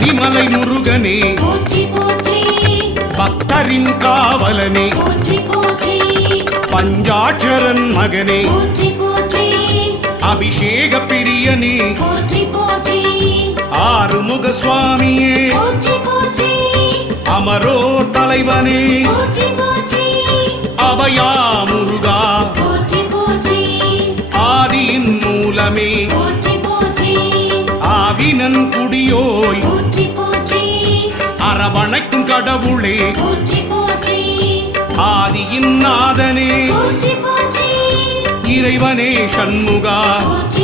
பழனிமலை முருகனே போற்றி போற்றி பக்தரின் காவலனே போற்றி போற்றி பஞ்சாட்சரன் மகனே போற்றி போற்றி அபிஷேக பிரியனே போற்றி போற்றி ஆறுமுக சுவாமியே போற்றி போற்றி அமரோர் தலைவனே போற்றி போற்றி அபயா முருகா போற்றி போற்றி ஆதியின் மூலமே போற்றி போற்றி ஆவினன் குடியோய் போற்றி போற்றி அரவணைக்கும் கடவுளே போற்றி போற்றி ஆதியின் நாதனே போற்றி போற்றி இறைவனே சண்முகா போற்றி